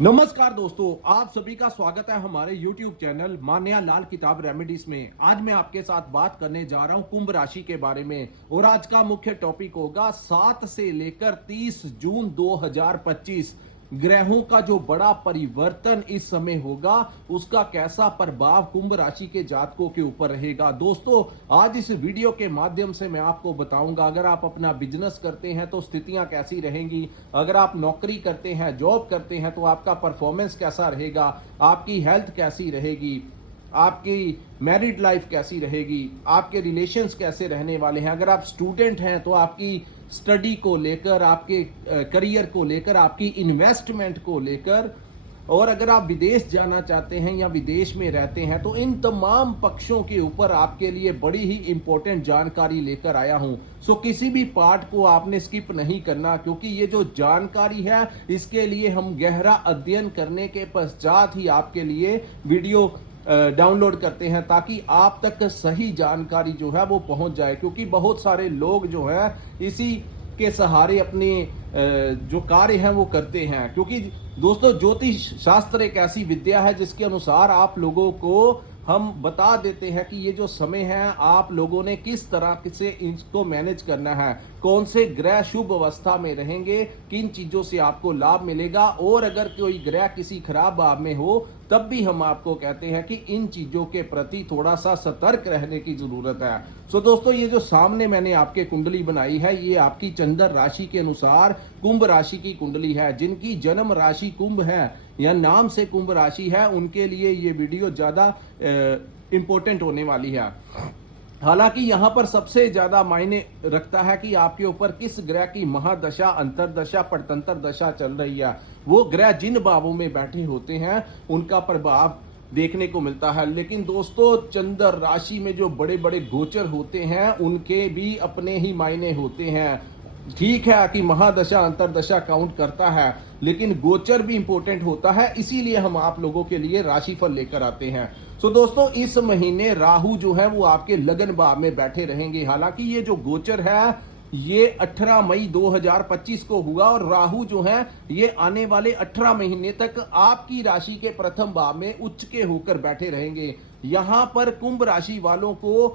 नमस्कार दोस्तों, आप सभी का स्वागत है हमारे YouTube चैनल मान्या लाल किताब रेमेडीज में। आज मैं आपके साथ बात करने जा रहा हूं कुंभ राशि के बारे में और आज का मुख्य टॉपिक होगा 7 से लेकर 30 जून 2025 ग्रहों का जो बड़ा परिवर्तन इस समय होगा, उसका कैसा प्रभाव कुंभ राशि के जातकों के ऊपर रहेगा। दोस्तों, आज इस वीडियो के माध्यम से मैं आपको बताऊंगा, अगर आप अपना बिजनेस करते हैं तो स्थितियां कैसी रहेंगी, अगर आप नौकरी करते हैं, जॉब करते हैं तो आपका परफॉर्मेंस कैसा रहेगा, आपकी हेल्थ कैसी रहेगी, आपकी मैरिड लाइफ कैसी रहेगी, आपके रिलेशंस कैसे रहने वाले हैं, अगर आप स्टूडेंट हैं तो आपकी स्टडी को लेकर, आपके करियर को लेकर, आपकी इन्वेस्टमेंट को लेकर, और अगर आप विदेश जाना चाहते हैं या विदेश में रहते हैं तो इन तमाम पक्षों के ऊपर आपके लिए बड़ी ही इंपॉर्टेंट जानकारी लेकर आया हूं। सो किसी भी पार्ट को आपने स्किप नहीं करना, क्योंकि ये जो जानकारी है इसके लिए हम गहरा अध्ययन करने के पश्चात ही आपके लिए वीडियो डाउनलोड करते हैं, ताकि आप तक सही जानकारी जो है वो पहुंच जाए। क्योंकि बहुत सारे लोग जो है इसी के सहारे अपने जो कार्य हैं वो करते हैं। क्योंकि दोस्तों, ज्योतिष शास्त्र एक ऐसी विद्या है जिसके अनुसार आप लोगों को हम बता देते हैं कि ये जो समय है आप लोगों ने किस तरह से इसको मैनेज करना है, कौन से ग्रह शुभ अवस्था में रहेंगे, किन चीजों से आपको लाभ मिलेगा, और अगर कोई ग्रह किसी खराब भाव में हो तब भी हम आपको कहते हैं कि इन चीजों के प्रति थोड़ा सा सतर्क रहने की जरूरत है। सो दोस्तों, ये जो सामने मैंने आपके कुंडली बनाई है, ये आपकी चंद्र राशि के अनुसार कुंभ राशि की कुंडली है। जिनकी जन्म राशि कुंभ है या नाम से कुंभ राशि है, उनके लिए ये वीडियो ज्यादा इंपॉर्टेंट होने वाली है। हालांकि यहां पर सबसे ज्यादा मायने रखता है कि आपके ऊपर किस ग्रह की महादशा, अंतरदशा, परतंत्र दशा चल रही है। वो ग्रह जिन भावों में बैठे होते हैं उनका प्रभाव देखने को मिलता है। लेकिन दोस्तों, चंद्र राशि में जो बड़े बड़े गोचर होते हैं उनके भी अपने ही मायने होते हैं। ठीक है कि महादशा अंतरदशा काउंट करता है, लेकिन गोचर भी इंपॉर्टेंट होता है, इसीलिए हम आप लोगों के लिए राशिफल लेकर आते हैं। सो दोस्तों, इस महीने राहु जो है वो आपके लगन भाव में बैठे रहेंगे। हालांकि ये जो गोचर है ये 18 मई 2025 को हुआ, और राहु जो है ये आने वाले 18 महीने तक आपकी राशि के प्रथम भाव में उच्च के होकर बैठे रहेंगे। यहां पर कुंभ राशि वालों को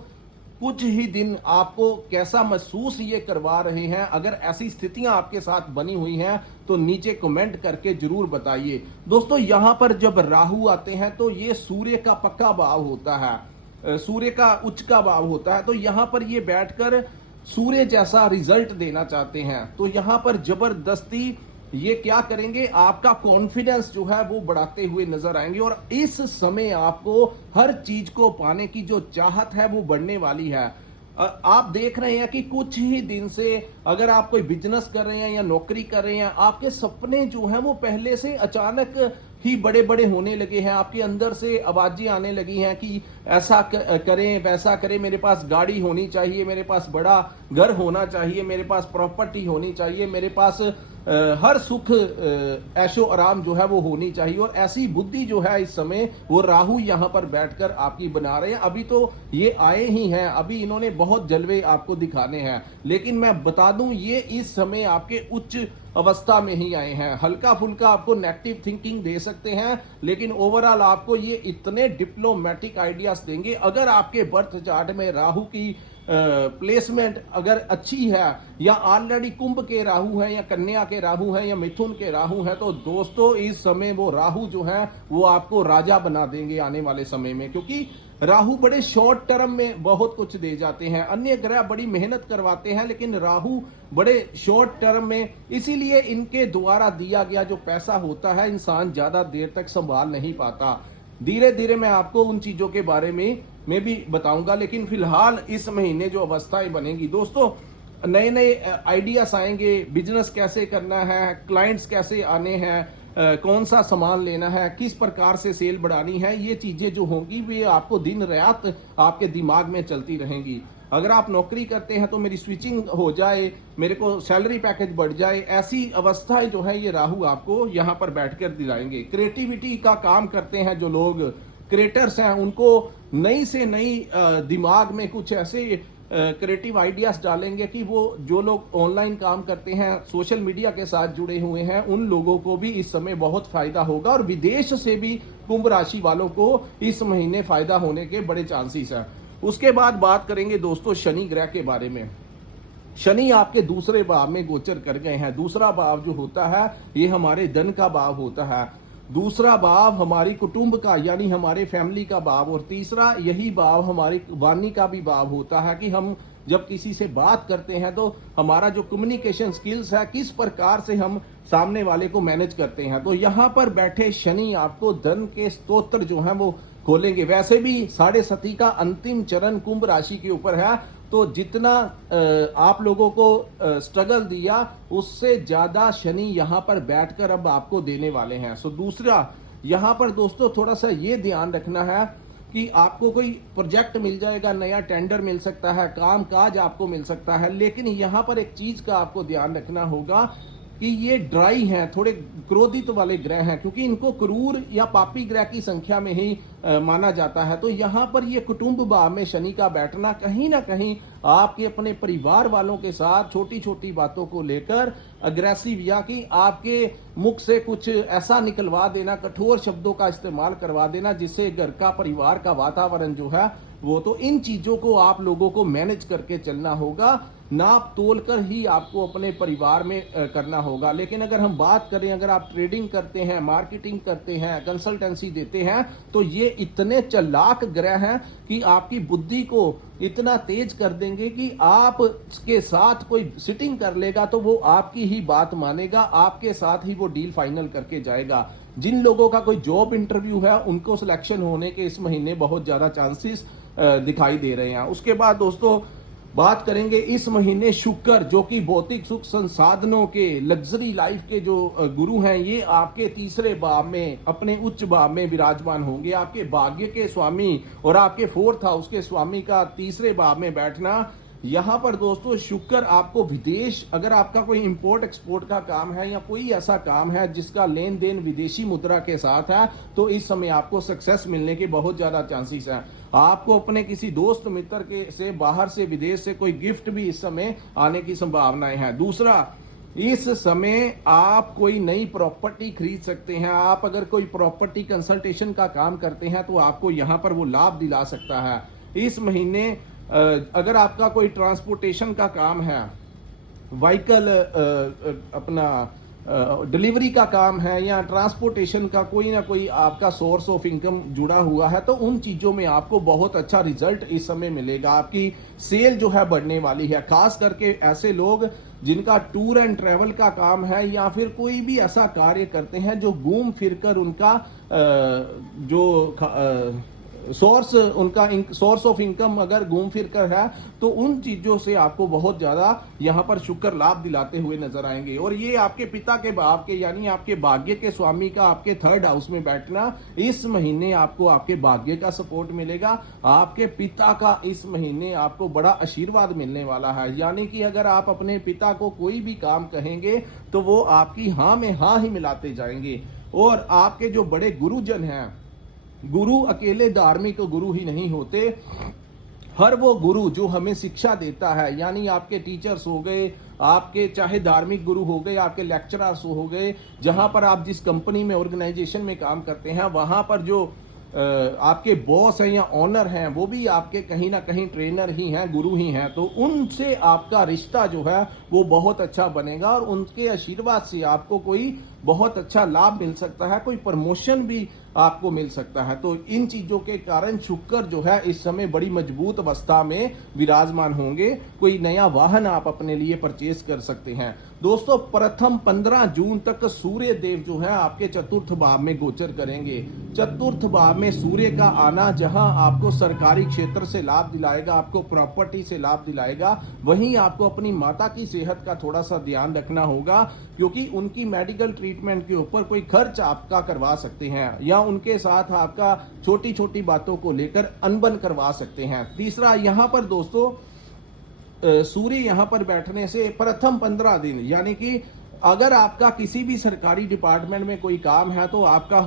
कुछ ही दिन आपको कैसा महसूस ये करवा रहे हैं, अगर ऐसी स्थितियां आपके साथ बनी हुई हैं तो नीचे कमेंट करके जरूर बताइए। दोस्तों, यहां पर जब राहु आते हैं तो ये सूर्य का पक्का भाव होता है, सूर्य का उच्च का भाव होता है। तो यहां पर ये बैठकर सूर्य जैसा रिजल्ट देना चाहते हैं। तो यहां पर जबरदस्ती ये क्या करेंगे, आपका कॉन्फिडेंस जो है वो बढ़ाते हुए नजर आएंगे, और इस समय आपको हर चीज को पाने की जो चाहत है वो बढ़ने वाली है। आप देख रहे हैं कि कुछ ही दिन से अगर आप कोई बिजनेस कर रहे हैं या नौकरी कर रहे हैं, आपके सपने जो हैं वो पहले से अचानक ही बड़े बड़े होने लगे हैं। आपके अंदर से आवाजें आने लगी हैं कि ऐसा करें, वैसा करें, मेरे पास गाड़ी होनी चाहिए, मेरे पास बड़ा घर होना चाहिए, मेरे पास प्रॉपर्टी होनी चाहिए, मेरे पास हर सुख ऐशो आराम जो है वो होनी चाहिए। और ऐसी बुद्धि जो है इस समय वो राहु यहां पर बैठकर आपकी बना रहे हैं। अभी तो ये आए ही हैं, अभी इन्होंने बहुत जलवे आपको दिखाने हैं, लेकिन मैं बता दूं ये इस समय आपके उच्च अवस्था में ही आए हैं। हल्का फुल्का आपको नेगेटिव थिंकिंग दे सकते हैं, लेकिन ओवरऑल आपको ये इतने डिप्लोमेटिक आइडियाज देंगे। अगर आपके बर्थ चार्ट में राहु की प्लेसमेंट अगर अच्छी है, या ऑलरेडी कुंभ के राहु है, या कन्या के राहु है, या मिथुन के राहु है, तो दोस्तों इस समय वो राहु जो है वो आपको राजा बना देंगे आने वाले समय में। क्योंकि राहु बड़े शॉर्ट टर्म में बहुत कुछ दे जाते हैं, अन्य ग्रह बड़ी मेहनत करवाते हैं, लेकिन राहु बड़े शॉर्ट टर्म में, इसीलिए इनके द्वारा दिया गया जो पैसा होता है इंसान ज्यादा देर तक संभाल नहीं पाता। धीरे धीरे मैं आपको उन चीजों के बारे में मैं भी बताऊंगा, लेकिन फिलहाल इस महीने जो अवस्थाएं बनेगी दोस्तों, नए नए आइडियाज आएंगे, बिजनेस कैसे करना है, क्लाइंट्स कैसे आने हैं, कौन सा सामान लेना है, किस प्रकार से सेल बढ़ानी है, ये चीजें जो होंगी वे आपको दिन रात आपके दिमाग में चलती रहेंगी। अगर आप नौकरी करते हैं तो मेरी स्विचिंग हो जाए, मेरे को सैलरी पैकेज बढ़ जाए, ऐसी अवस्थाएं जो है ये राहु आपको यहाँ पर बैठकर दिलाएंगे। क्रिएटिविटी का काम करते हैं जो लोग क्रिएटर्स हैं, उनको नई से नई दिमाग में कुछ ऐसे क्रिएटिव आइडियाज डालेंगे कि वो जो लोग ऑनलाइन काम करते हैं, सोशल मीडिया के साथ जुड़े हुए हैं, उन लोगों को भी इस समय बहुत फायदा होगा और विदेश से भी कुंभ राशि वालों को इस महीने फायदा होने के बड़े चांसेस हैं। उसके बाद बात करेंगे दोस्तों शनि ग्रह के बारे में। शनि आपके दूसरे भाव में गोचर कर गए हैं। दूसरा भाव जो होता है ये हमारे धन का भाव होता है, दूसरा भाव हमारी कुटुंब का यानी हमारे फैमिली का भाव, और तीसरा यही भाव हमारी वाणी का भी भाव होता है कि हम जब किसी से बात करते हैं तो हमारा जो कम्युनिकेशन स्किल्स है, किस प्रकार से हम सामने वाले को मैनेज करते हैं। तो यहाँ पर बैठे शनि आपको धन के स्तोत्र जो है वो खोलेंगे। वैसे भी 7.5 का अंतिम चरण कुंभ राशि के ऊपर है, तो जितना आप लोगों को स्ट्रगल दिया उससे ज्यादा शनि यहां पर बैठकर अब आपको देने वाले हैं। सो दूसरा यहां पर दोस्तों थोड़ा सा ये ध्यान रखना है कि आपको कोई प्रोजेक्ट मिल जाएगा, नया टेंडर मिल सकता है, काम काज आपको मिल सकता है, लेकिन यहां पर एक चीज का आपको ध्यान रखना होगा कि ये ड्राई हैं, थोड़े क्रोधित वाले ग्रह हैं, क्योंकि इनको क्रूर या पापी ग्रह की संख्या में ही माना जाता है। तो यहाँ पर ये कुटुंब भाव में शनि का बैठना कहीं ना कहीं आपके अपने परिवार वालों के साथ छोटी छोटी बातों को लेकर अग्रेसिव या कि आपके मुख से कुछ ऐसा निकलवा देना, कठोर शब्दों का इस्तेमाल करवा देना जिससे घर का परिवार का वातावरण जो है वो, तो इन चीजों को आप लोगों को मैनेज करके चलना होगा, नाप तोल कर ही आपको अपने परिवार में करना होगा। लेकिन अगर हम बात करें, अगर आप ट्रेडिंग करते हैं, मार्केटिंग करते हैं, कंसल्टेंसी देते हैं, तो ये इतने चालाक ग्रह हैं कि आपकी बुद्धि को इतना तेज कर देंगे कि आप के साथ कोई सिटिंग कर लेगा तो वो आपकी ही बात मानेगा, आपके साथ ही वो डील फाइनल करके जाएगा। जिन लोगों का कोई जॉब इंटरव्यू है उनको सिलेक्शन होने के इस महीने बहुत ज्यादा चांसेस दिखाई दे रहे हैं। उसके बाद दोस्तों बात करेंगे इस महीने शुक्र, जो कि भौतिक सुख संसाधनों के, लग्जरी लाइफ के जो गुरु हैं, ये आपके तीसरे भाव में, अपने उच्च भाव में विराजमान होंगे। आपके भाग्य के स्वामी और आपके 4th हाउस के स्वामी का तीसरे भाव में बैठना, यहां पर दोस्तों शुक्र आपको विदेश, अगर आपका कोई इंपोर्ट एक्सपोर्ट का काम है या कोई ऐसा काम है जिसका लेन देन विदेशी मुद्रा के साथ है, तो इस समय आपको सक्सेस मिलने के बहुत ज्यादा चांसेस हैं। आपको अपने किसी दोस्त मित्र के से बाहर से, विदेश से कोई गिफ्ट भी इस समय आने की संभावनाएं हैं। दूसरा, इस समय आप कोई नई प्रॉपर्टी खरीद सकते हैं। आप अगर कोई प्रॉपर्टी कंसल्टेशन का काम करते हैं तो आपको यहां पर वो लाभ दिला सकता है। इस महीने अगर आपका कोई ट्रांसपोर्टेशन का काम है, व्हीकल अपना डिलीवरी का काम है या ट्रांसपोर्टेशन का कोई ना कोई आपका सोर्स ऑफ इनकम जुड़ा हुआ है, तो उन चीजों में आपको बहुत अच्छा रिजल्ट इस समय मिलेगा। आपकी सेल जो है बढ़ने वाली है, खास करके ऐसे लोग जिनका टूर एंड ट्रेवल का काम है या फिर कोई भी ऐसा कार्य करते हैं जो घूम फिरकर उनका जो सोर्स ऑफ इनकम अगर घूम फिर कर है, तो उन चीजों से आपको बहुत ज्यादा यहां पर शुक्र लाभ दिलाते हुए नजर आएंगे। और ये आपके पिता के भाव के यानी आपके भाग्य के स्वामी का आपके 3rd हाउस में बैठना, इस महीने आपको आपके भाग्य का सपोर्ट मिलेगा। आपके पिता का इस महीने आपको बड़ा आशीर्वाद मिलने वाला है, यानी कि अगर आप अपने पिता को कोई भी काम कहेंगे तो वो आपकी हाँ में हाँ ही मिलाते जाएंगे। और आपके जो बड़े गुरुजन हैं, गुरु अकेले धार्मिक गुरु ही नहीं होते, हर वो गुरु जो हमें शिक्षा देता है, यानी आपके टीचर्स हो गए, आपके चाहे धार्मिक गुरु हो गए, आपके लेक्चरर्स हो गए, जहां पर आप जिस कंपनी में, ऑर्गेनाइजेशन में काम करते हैं, वहां पर जो आपके बॉस हैं या ऑनर हैं, वो भी आपके कहीं ना कहीं ट्रेनर ही हैं, गुरु ही हैं। तो उनसे आपका रिश्ता जो है वो बहुत अच्छा बनेगा और उनके आशीर्वाद से आपको कोई बहुत अच्छा लाभ मिल सकता है, कोई प्रमोशन भी आपको मिल सकता है। तो इन चीजों के कारण शुक्र जो है इस समय बड़ी मजबूत अवस्था में विराजमान होंगे। कोई नया वाहन आप अपने लिए परचेज कर सकते हैं। दोस्तों, प्रथम 15 जून तक सूर्य देव जो है आपके 4th भाव में गोचर करेंगे। 4th भाव में सूर्य का आना जहां आपको सरकारी क्षेत्र से लाभ दिलाएगा, आपको प्रॉपर्टी से लाभ दिलाएगा, वहीं आपको अपनी माता की सेहत का थोड़ा सा ध्यान रखना होगा, क्योंकि उनकी मेडिकल ट्रीटमेंट के ऊपर कोई खर्च आपका करवा सकते हैं या उनके साथ आपका छोटी छोटी बातों को लेकर अनबन करवा सकते हैं। तीसरा, यहां पर दोस्तों सूर्य यहां पर बैठने से प्रथम 15 दिन, यानी कि अगर आपका किसी भी सरकारी डिपार्टमेंट में कोई काम है तो आपका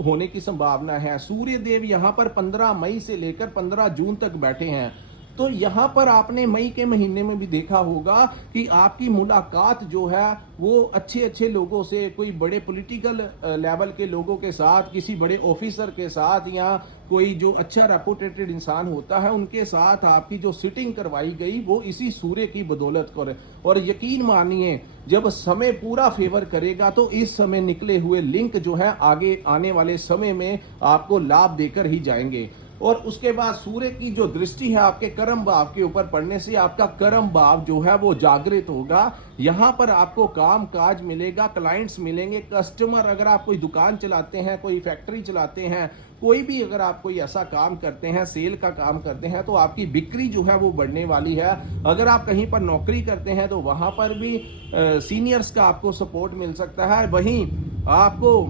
होने की संभावना है। सूर्य देव यहां पर 15 मई से लेकर 15 जून तक बैठे हैं। तो यहाँ पर आपने मई के महीने में भी देखा होगा कि आपकी मुलाकात जो है वो अच्छे अच्छे लोगों से, कोई बड़े पॉलिटिकल लेवल के लोगों के साथ, किसी बड़े ऑफिसर के साथ, या कोई जो अच्छा रेपुटेटेड इंसान होता है उनके साथ आपकी जो सिटिंग करवाई गई वो इसी सूर्य की बदौलत कर। और यकीन मानिए जब समय पूरा फेवर करेगा तो इस समय निकले हुए लिंक जो है आगे आने वाले समय में आपको लाभ देकर ही जाएंगे। और उसके बाद सूर्य की जो दृष्टि है आपके कर्म भाव के ऊपर पड़ने से आपका कर्म भाव जो है वो जागृत होगा। यहां पर आपको काम काज मिलेगा, क्लाइंट्स मिलेंगे, कस्टमर, अगर आप कोई दुकान चलाते हैं, कोई फैक्ट्री चलाते हैं, कोई भी अगर आप कोई ऐसा काम करते हैं, सेल का काम करते हैं, तो आपकी बिक्री जो है वो बढ़ने वाली है। अगर आप कहीं पर नौकरी करते हैं तो वहां पर भी सीनियर्स का आपको सपोर्ट मिल सकता है। वहीं आपको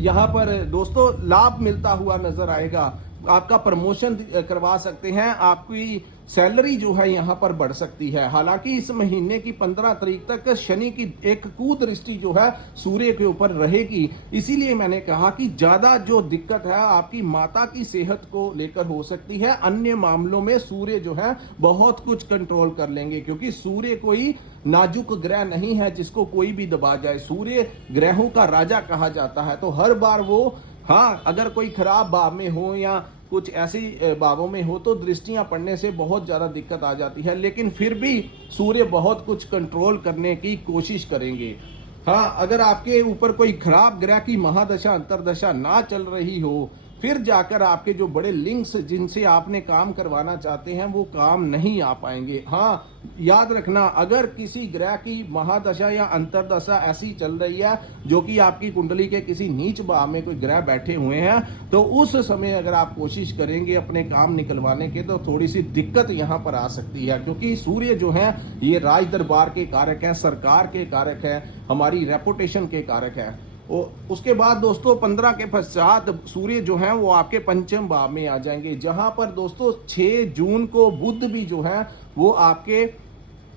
यहाँ पर दोस्तों लाभ मिलता हुआ नजर आएगा, आपका प्रमोशन करवा सकते हैं, आपकी सैलरी जो है यहाँ पर बढ़ सकती है। हालांकि इस महीने की 15 तारीख तक शनि की एक कुदृष्टि जो है सूर्य के ऊपर रहेगी, इसीलिए मैंने कहा कि ज्यादा जो दिक्कत है आपकी माता की सेहत को लेकर हो सकती है। अन्य मामलों में सूर्य जो है बहुत कुछ कंट्रोल कर लेंगे, क्योंकि सूर्य कोई नाजुक ग्रह नहीं है जिसको कोई भी दबा जाए। सूर्य ग्रहों का राजा कहा जाता है, तो हर बार वो, हाँ, अगर कोई खराब भाव में हो या कुछ ऐसी भावों में हो तो दृष्टियां पड़ने से बहुत ज्यादा दिक्कत आ जाती है, लेकिन फिर भी सूर्य बहुत कुछ कंट्रोल करने की कोशिश करेंगे। हाँ, अगर आपके ऊपर कोई खराब ग्रह की महादशा अंतरदशा ना चल रही हो, फिर जाकर आपके जो बड़े लिंक्स जिनसे आपने काम करवाना चाहते हैं वो काम नहीं आ पाएंगे। हाँ, याद रखना, अगर किसी ग्रह की महादशा या अंतरदशा ऐसी चल रही है जो कि आपकी कुंडली के किसी नीच भाव में कोई ग्रह बैठे हुए हैं, तो उस समय अगर आप कोशिश करेंगे अपने काम निकलवाने के तो थोड़ी सी दिक्कत यहाँ पर आ सकती है, क्योंकि सूर्य जो है ये राज दरबार के कारक है, सरकार के कारक है, हमारी रेपुटेशन के कारक है। उसके बाद दोस्तों 15 के पश्चात सूर्य जो है वो आपके पंचम भाव में आ जाएंगे, जहां पर दोस्तों 6 जून को बुध भी जो है वो आपके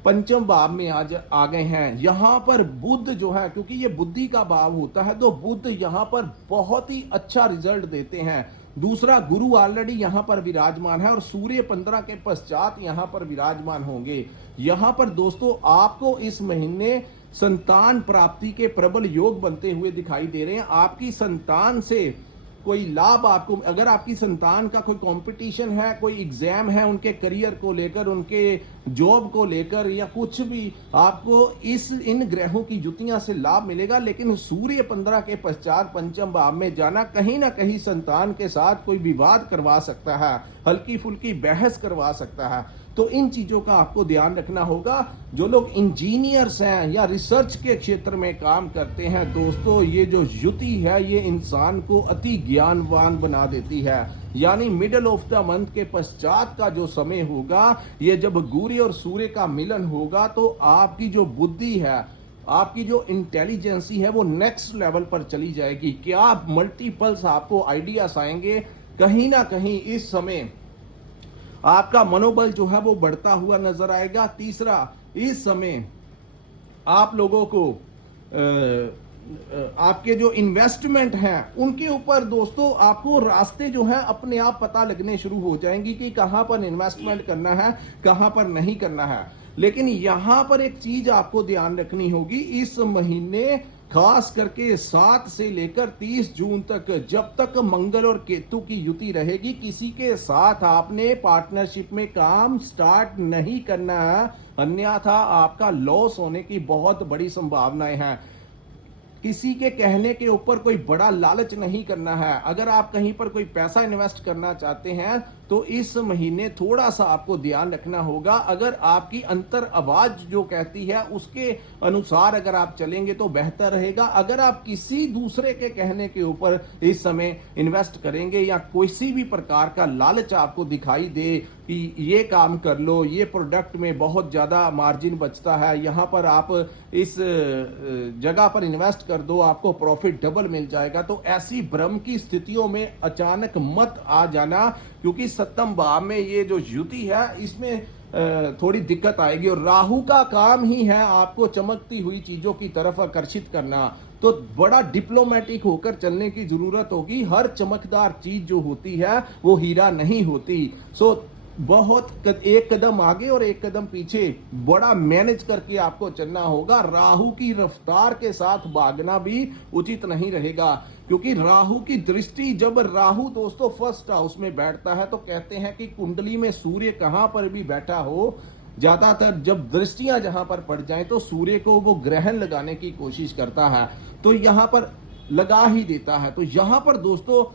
पंचम भाव में आ गए हैं। यहां पर बुध जो है, क्योंकि ये बुद्धि का भाव होता है, तो बुध यहां पर बहुत ही अच्छा रिजल्ट देते हैं। दूसरा, गुरु ऑलरेडी यहां पर विराजमान है और सूर्य 15 के पश्चात यहां पर विराजमान होंगे। यहां पर दोस्तों आपको इस महीने संतान प्राप्ति के प्रबल योग बनते हुए दिखाई दे रहे हैं। आपकी संतान से कोई लाभ आपको, अगर आपकी संतान का कोई कंपटीशन है, कोई एग्जाम है, उनके करियर को लेकर, उनके जॉब को लेकर या कुछ भी, आपको इन ग्रहों की युतियां से लाभ मिलेगा। लेकिन सूर्य 15 के पश्चात पंचम भाव में जाना कहीं ना कहीं संतान के साथ कोई विवाद करवा सकता है, हल्की फुल्की बहस करवा सकता है। तो इन चीजों का आपको ध्यान रखना होगा। जो लोग इंजीनियर्स हैं या रिसर्च के क्षेत्र में काम करते हैं दोस्तों, ये जो युति है ये इंसान को अति ज्ञानवान बना देती है। यानी मिडल ऑफ द मंथ के पश्चात का जो समय होगा, ये जब गुरु और सूर्य का मिलन होगा, तो आपकी जो बुद्धि है, आपकी जो इंटेलिजेंसी है वो नेक्स्ट लेवल पर चली जाएगी। क्या मल्टीपल्स आपको आइडियाज आएंगे, कहीं ना कहीं इस समय आपका मनोबल जो है वो बढ़ता हुआ नजर आएगा। तीसरा, इस समय आप लोगों को आपके जो इन्वेस्टमेंट हैं उनके ऊपर दोस्तों आपको रास्ते जो है अपने आप पता लगने शुरू हो जाएंगी कि कहां पर इन्वेस्टमेंट करना है, कहां पर नहीं करना है। लेकिन यहां पर एक चीज आपको ध्यान रखनी होगी, इस महीने खास करके 7 से लेकर 30 जून तक, जब तक मंगल और केतु की युति रहेगी, किसी के साथ आपने पार्टनरशिप में काम स्टार्ट नहीं करना है, अन्यथा आपका लॉस होने की बहुत बड़ी संभावनाएं हैं। किसी के कहने के ऊपर कोई बड़ा लालच नहीं करना है। अगर आप कहीं पर कोई पैसा इन्वेस्ट करना चाहते हैं तो इस महीने थोड़ा सा आपको ध्यान रखना होगा। अगर आपकी अंतर आवाज जो कहती है उसके अनुसार अगर आप चलेंगे तो बेहतर रहेगा। अगर आप किसी दूसरे के कहने के ऊपर इस समय इन्वेस्ट करेंगे या किसी भी प्रकार का लालच आपको दिखाई दे कि ये काम कर लो, ये प्रोडक्ट में बहुत ज्यादा मार्जिन बचता है, यहां पर आप इस जगह पर इन्वेस्ट कर दो, आपको प्रॉफिट डबल मिल जाएगा, तो ऐसी भ्रम की स्थितियों में अचानक मत आ जाना, क्योंकि सप्तम भाव में ये जो युति है इसमें थोड़ी दिक्कत आएगी। और राहु का काम ही है आपको चमकती हुई चीजों की तरफ आकर्षित करना, तो बड़ा डिप्लोमेटिक होकर चलने की जरूरत होगी। हर चमकदार चीज जो होती है वो हीरा नहीं होती। सो एक कदम आगे और एक कदम पीछे बड़ा मैनेज करके आपको चलना होगा। राहु की रफ्तार के साथ भागना भी उचित नहीं रहेगा, क्योंकि राहु की दृष्टि, जब राहु दोस्तों फर्स्ट हाउस में बैठता है तो कहते हैं कि कुंडली में सूर्य कहां पर भी बैठा हो, ज्यादातर जब दृष्टियां जहां पर पड़ जाएं तो सूर्य को वो ग्रहण लगाने की कोशिश करता है, तो यहां पर लगा ही देता है। तो यहां पर दोस्तों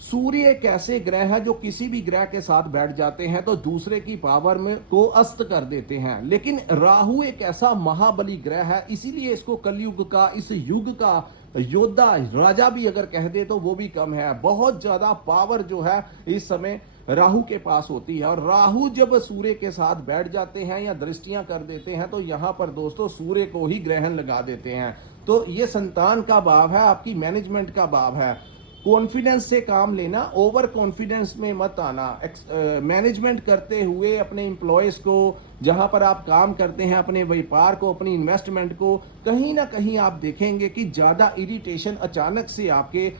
सूर्य एक ऐसे ग्रह है जो किसी भी ग्रह के साथ बैठ जाते हैं तो दूसरे की पावर में को अस्त कर देते हैं। लेकिन राहु एक ऐसा महाबली ग्रह है, इसीलिए इसको कलयुग का, इस युग का योद्धा, राजा भी अगर कह दे तो वो भी कम है। बहुत ज्यादा पावर जो है इस समय राहु के पास होती है, और राहु जब सूर्य के साथ बैठ जाते हैं या दृष्टियां कर देते हैं तो यहां पर दोस्तों सूर्य को ही ग्रहण लगा देते हैं। तो ये संतान का भाव है, आपकी मैनेजमेंट का भाव है। कॉन्फिडेंस से काम लेना, ओवर कॉन्फिडेंस में मत आना। मैनेजमेंट करते हुए अपने एम्प्लॉयज को, जहां पर आप काम करते हैं, अपने व्यापार को, अपनी इन्वेस्टमेंट को, कहीं ना कहीं आप देखेंगे कि ज्यादा इरिटेशन अचानक से आपके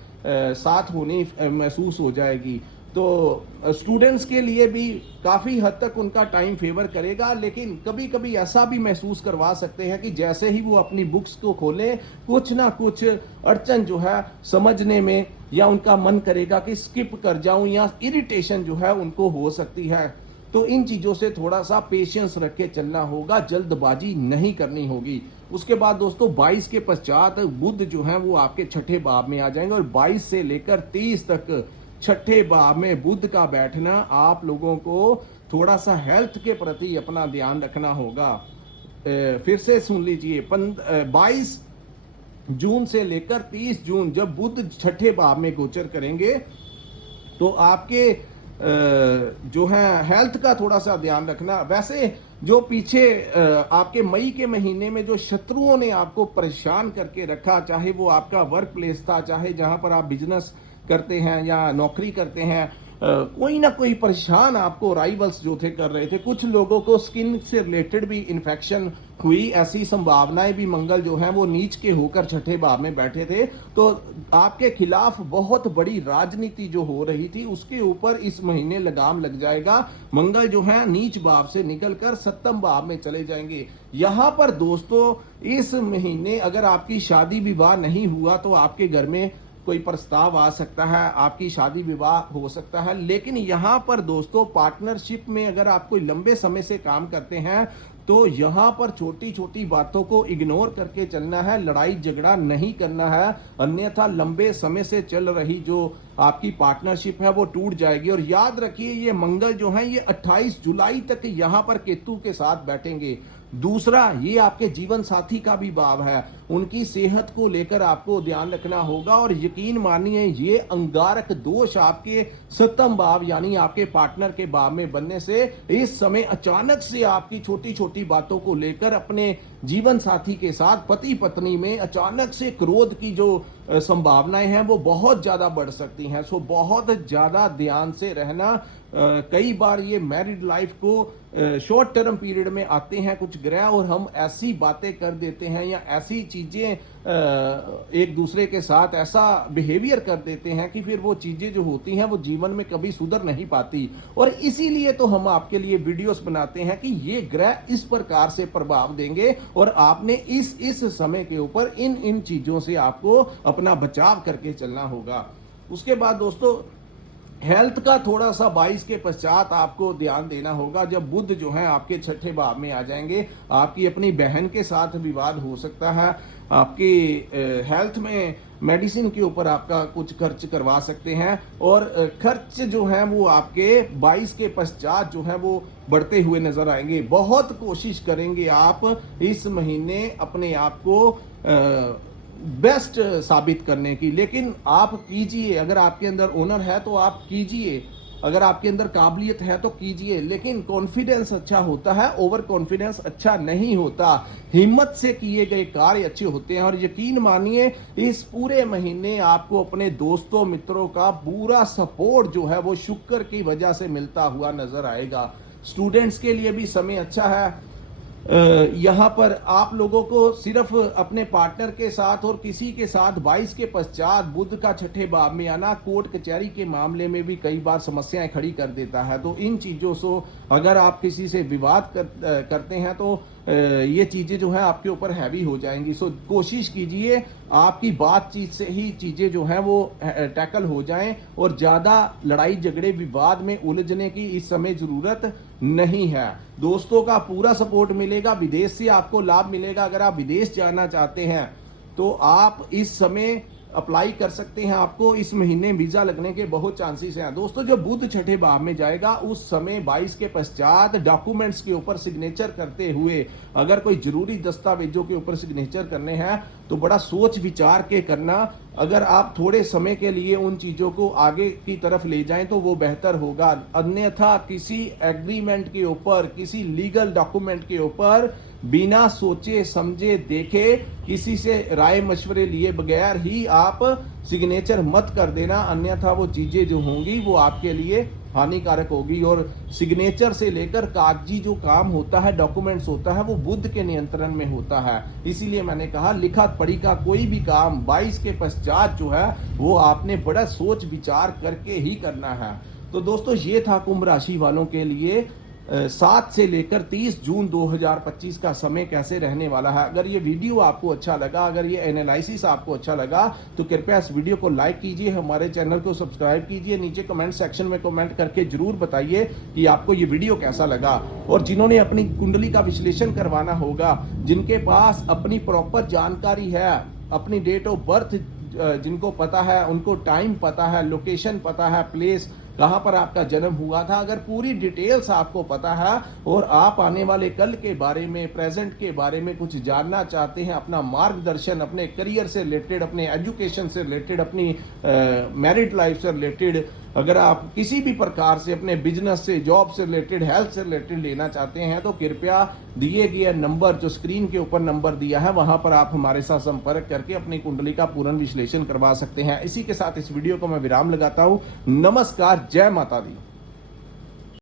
साथ होने महसूस हो जाएगी। तो स्टूडेंट्स के लिए भी काफी हद तक उनका टाइम फेवर करेगा, लेकिन कभी कभी ऐसा भी महसूस करवा सकते हैं कि जैसे ही वो अपनी बुक्स को खोलें कुछ ना कुछ अड़चन जो है समझने में, या उनका मन करेगा कि स्किप कर जाऊं, या इरिटेशन जो है उनको हो सकती है। तो इन चीजों से थोड़ा सा पेशेंस रख के चलना होगा, जल्दबाजी नहीं करनी होगी। उसके बाद दोस्तों 22 के पश्चात बुध जो है वो आपके छठे भाव में आ जाएंगे, और 22 से लेकर 30 तक छठे भाव में बुध का बैठना आप लोगों को थोड़ा सा हेल्थ के प्रति अपना ध्यान रखना होगा। फिर से सुन लीजिए, 22 जून से लेकर 30 जून जब बुध छठे भाव में गोचर करेंगे तो आपके जो है हेल्थ का थोड़ा सा ध्यान रखना। वैसे जो पीछे आपके मई के महीने में जो शत्रुओं ने आपको परेशान करके रखा, चाहे वो आपका वर्क प्लेस था, चाहे जहां पर आप बिजनेस करते हैं या नौकरी करते हैं, कोई ना कोई परेशान आपको राइवल्स जो थे कर रहे थे। कुछ लोगों को स्किन से रिलेटेड भी इन्फेक्शन हुई, ऐसी संभावनाएं भी। मंगल जो है वो नीच के होकर छठे भाव में बैठे थे, तो आपके खिलाफ बहुत बड़ी राजनीति जो हो रही थी उसके ऊपर इस महीने लगाम लग जाएगा। मंगल जो है नीच भाव से निकलकर सप्तम भाव में चले जाएंगे। यहां पर दोस्तों इस महीने अगर आपकी शादी विवाह नहीं हुआ तो आपके घर में कोई प्रस्ताव आ सकता है, आपकी शादी विवाह हो सकता है। लेकिन यहां पर दोस्तों पार्टनरशिप में अगर आप कोई लंबे समय से काम करते हैं तो यहां पर छोटी छोटी बातों को इग्नोर करके चलना है, लड़ाई झगड़ा नहीं करना है, अन्यथा लंबे समय से चल रही जो आपकी पार्टनरशिप है वो टूट जाएगी। और याद रखिए ये मंगल जो है ये 28 जुलाई तक यहां पर केतु के साथ बैठेंगे। दूसरा, ये आपके जीवन साथी का भी भाव है, उनकी सेहत को लेकर आपको ध्यान रखना होगा। और यकीन मानिए ये अंगारक दोष आपके सप्तम भाव यानी आपके पार्टनर के भाव में बनने से इस समय अचानक से आपकी छोटी छोटी बातों को लेकर अपने जीवन साथी के साथ, पति पत्नी में अचानक से क्रोध की जो संभावनाएं हैं वो बहुत ज्यादा बढ़ सकती हैं। सो बहुत ज्यादा ध्यान से रहना। कई बार ये मैरिड लाइफ को शॉर्ट टर्म पीरियड में आते हैं कुछ ग्रह, और हम ऐसी बातें कर देते हैं या ऐसी चीजें एक दूसरे के साथ ऐसा बिहेवियर कर देते हैं कि फिर वो चीजें जो होती हैं वो जीवन में कभी सुधर नहीं पाती। और इसीलिए तो हम आपके लिए वीडियोस बनाते हैं कि ये ग्रह इस प्रकार से प्रभाव देंगे और आपने इस समय के ऊपर इन चीजों से आपको अपना बचाव करके चलना होगा। उसके बाद दोस्तों हेल्थ का थोड़ा सा 22 के पश्चात आपको ध्यान देना होगा। जब बुध जो है आपके छठे भाव में आ जाएंगे, आपकी अपनी बहन के साथ विवाद हो सकता है, आपकी हेल्थ में मेडिसिन के ऊपर आपका कुछ खर्च करवा सकते हैं, और खर्च जो है वो आपके 22 के पश्चात जो है वो बढ़ते हुए नजर आएंगे। बहुत कोशिश करेंगे आप इस महीने अपने आप को बेस्ट साबित करने की, लेकिन आप कीजिए। अगर आपके अंदर ओनर है तो आप कीजिए, अगर आपके अंदर काबिलियत है तो कीजिए, लेकिन कॉन्फिडेंस अच्छा होता है, ओवर कॉन्फिडेंस अच्छा नहीं होता। हिम्मत से किए गए कार्य अच्छे होते हैं। और यकीन मानिए इस पूरे महीने आपको अपने दोस्तों मित्रों का पूरा सपोर्ट जो है वो शुक्र की वजह से मिलता हुआ नजर आएगा। स्टूडेंट्स के लिए भी समय अच्छा है। यहाँ पर आप लोगों को सिर्फ अपने पार्टनर के साथ और किसी के साथ 22 के पश्चात बुध का छठे भाव में आना कोर्ट कचहरी के मामले में भी कई बार समस्याएं खड़ी कर देता है। तो इन चीजों से अगर आप किसी से विवाद करते हैं तो ये चीजें जो है आपके ऊपर हैवी हो जाएंगी। सो कोशिश कीजिए आपकी बातचीत से ही चीजें जो है वो टैकल हो जाएं और ज्यादा लड़ाई झगड़े विवाद में उलझने की इस समय जरूरत नहीं है। दोस्तों का पूरा सपोर्ट मिलेगा, विदेश से आपको लाभ मिलेगा। अगर आप विदेश जाना चाहते हैं तो आप इस समय अप्लाई कर सकते हैं। आपको इस महीने वीजा लगने के बहुत चांसेस हैं। दोस्तों जो बुध छठे भाव में जाएगा उस समय 22 के पश्चात डॉक्यूमेंट्स के ऊपर सिग्नेचर करते हुए अगर कोई जरूरी दस्तावेजों के ऊपर सिग्नेचर करने हैं तो बड़ा सोच विचार के करना। अगर आप थोड़े समय के लिए उन चीजों को आगे की तरफ ले जाएं तो वो बेहतर होगा। अन्यथा किसी एग्रीमेंट के ऊपर, किसी लीगल डॉक्यूमेंट के ऊपर बिना सोचे समझे देखे, किसी से राय मशवरे लिए बगैर ही आप सिग्नेचर मत कर देना। अन्यथा वो चीजें जो होंगी वो आपके लिए हानिकारक होगी। और सिग्नेचर से लेकर कागजी जो काम होता है, डॉक्यूमेंट्स होता है, वो बुध के नियंत्रण में होता है। इसीलिए मैंने कहा लिखा पढ़ी का कोई भी काम 22 के पश्चात जो है वो आपने बड़ा सोच विचार करके ही करना है। तो दोस्तों ये था कुंभ राशि वालों के लिए 7 से लेकर 30 जून 2025 का समय कैसे रहने वाला है। अगर ये वीडियो आपको अच्छा लगा, अगर ये एनालिसिस आपको अच्छा लगा तो कृपया इस वीडियो को लाइक कीजिए, हमारे चैनल को सब्सक्राइब कीजिए। नीचे कमेंट सेक्शन में कमेंट करके जरूर बताइए कि आपको ये वीडियो कैसा लगा। और जिन्होंने अपनी कुंडली का विश्लेषण करवाना होगा, जिनके पास अपनी प्रॉपर जानकारी है, अपनी डेट ऑफ बर्थ जिनको पता है, उनको टाइम पता है, लोकेशन पता है, प्लेस कहां पर आपका जन्म हुआ था, अगर पूरी डिटेल्स आपको पता है और आप आने वाले कल के बारे में, प्रेजेंट के बारे में कुछ जानना चाहते हैं, अपना मार्गदर्शन अपने करियर से रिलेटेड, अपने एजुकेशन से रिलेटेड, अपनी मैरिड लाइफ से रिलेटेड, अगर आप किसी भी प्रकार से अपने बिजनेस से, जॉब से रिलेटेड, हेल्थ से रिलेटेड लेना चाहते हैं तो कृपया दिए गए नंबर, जो स्क्रीन के ऊपर नंबर दिया है, वहां पर आप हमारे साथ संपर्क करके अपनी कुंडली का पूर्ण विश्लेषण करवा सकते हैं। इसी के साथ इस वीडियो को मैं विराम लगाता हूं। नमस्कार, जय माता दी।